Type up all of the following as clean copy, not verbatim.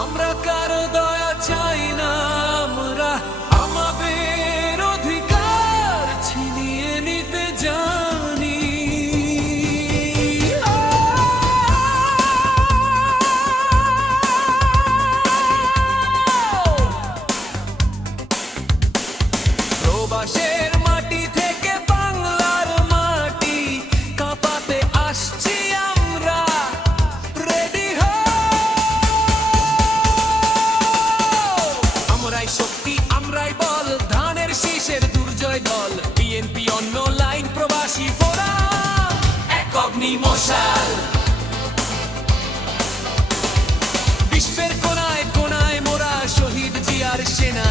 আমরা কারো দয়া চাই না, আমরা আমাদের অধিকার ছিনিয়ে নিতে জানি। প্রবাসের মাটি থেকে বাংলার মাটি কাঁপাতে আসছি আমরা, রেডি হো। আমরাই শক্তি, আমরাই বল, ধানের শীষের দুর্জয় দল। বিএনপি অনলাইন প্রবাসী ফোরাম, এক অগ্নি মশাল। বিশ্বের কোনায় কোনায় মোরা শহীদ জিয়ার সেনা,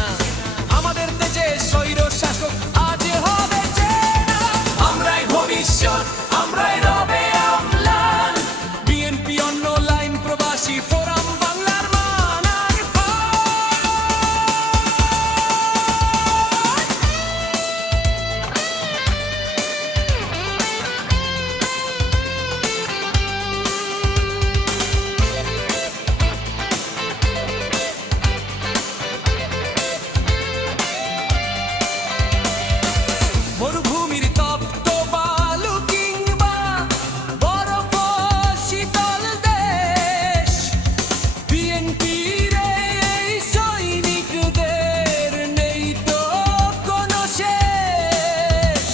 আমাদের দেশে স্বৈর শাসক আজ হবে চেনা। আমরাই ভবিষ্যৎ, আমরাই রবে অম্লান। বিএনপি অনলাইন প্রবাসী ফোরাম, বাংলার মান আর মরুভূমির তপ্ত বালু কিংবা বরফ শীতল দেশ, বিএনপির এই সৈনিকদের নেই তো কোনো শেষ।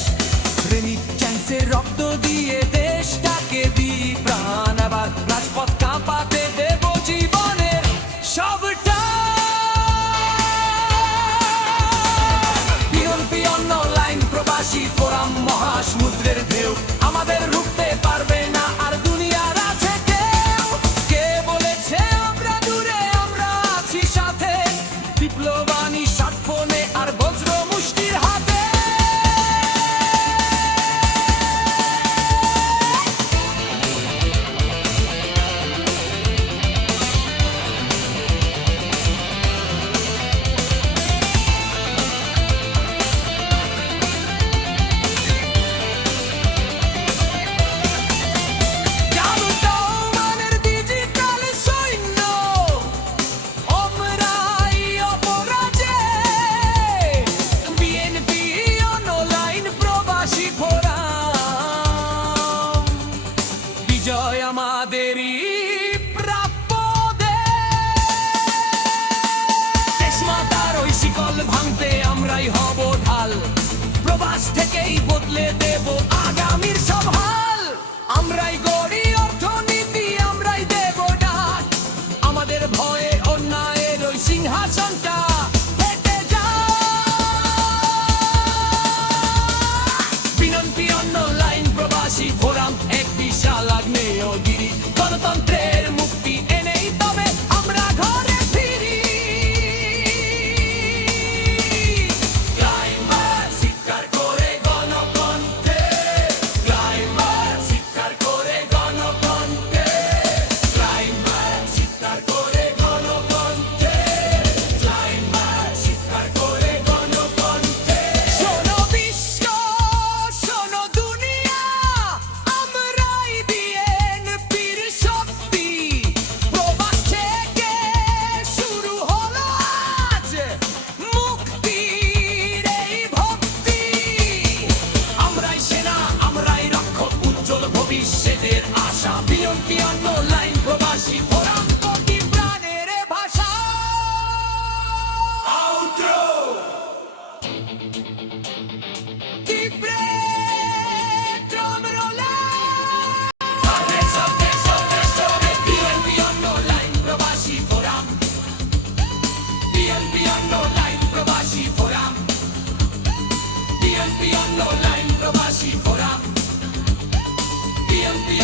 রেমিট্যান্সের রক্ত দিয়ে দেশটাকে দিই প্রাণ, আবার রাজপথ কাঁপাতে দেব জীবনের সবটা। বিএনপি অনলাইন প্রবাসী ফোরাম, মহাসমুদ্রের ঢেউ আমাদের রুখতে পারবে না আর দুনিয়ার আছে কেউ। কে বলেছে আমরা দূরে, আমরা আছি সাথে। বিপ্লবানী স্মার্টফোনে আর বজ্র মুষ্টির হাতে। বিজয় আমাদেরই প্রাপ্য। দেশ মাতার ওই শিকল ভাঙতে আমরাই হব ঢাল, প্রবাস থেকেই বদলে দেব আগামীর সব হাল। আমরাই গড়ি অর্থনীতি, আমরাই দেব ডাক, আমাদের ভয়ে অন্যায়ের ওই সিংহাসনটা হেঁটে যায়। বিএনপি অনলাইন প্রবাসী ফোরাম, এক বিশাল আগ্নেয়গিরি, গণতন্ত্রের মুক্তি এনেই তবে আমরা ঘরে ফিরি। ক্লাইম্বার চিৎকার করে গণকণ্ঠে, ক্লাইম্বার চিৎকার করে গণকণ্ঠে, ক্লাইম্বার চিৎকার করে গণকণ্ঠে, ক্লাইম্বার চিৎকার করে গণকণ্ঠে। শোনো বিশ্ব, শোনো দুনিয়া, আমরাই বিএনপির শক্তি। প্রবাস থেকে শুরু হলো আজ মুক্তির এই ভক্তি। আমরাই সেনা, আমরাই রক্ষক, উজ্জ্বল ভবিষ্যতের আশা। বিএনপি অনলাইন প্রবাসী ফোরাম, কোটি প্রাণের ভাষা। আউট্রো তীব্রে ড্রাম রোলার। বিএনপি অনলাইন প্রবাসী ফোরাম, বিএনপি অনলাইন প্রবাসী ফোরাম, বিএনপি অনলাইন প্রবাসী ফোরাম, বিএনপি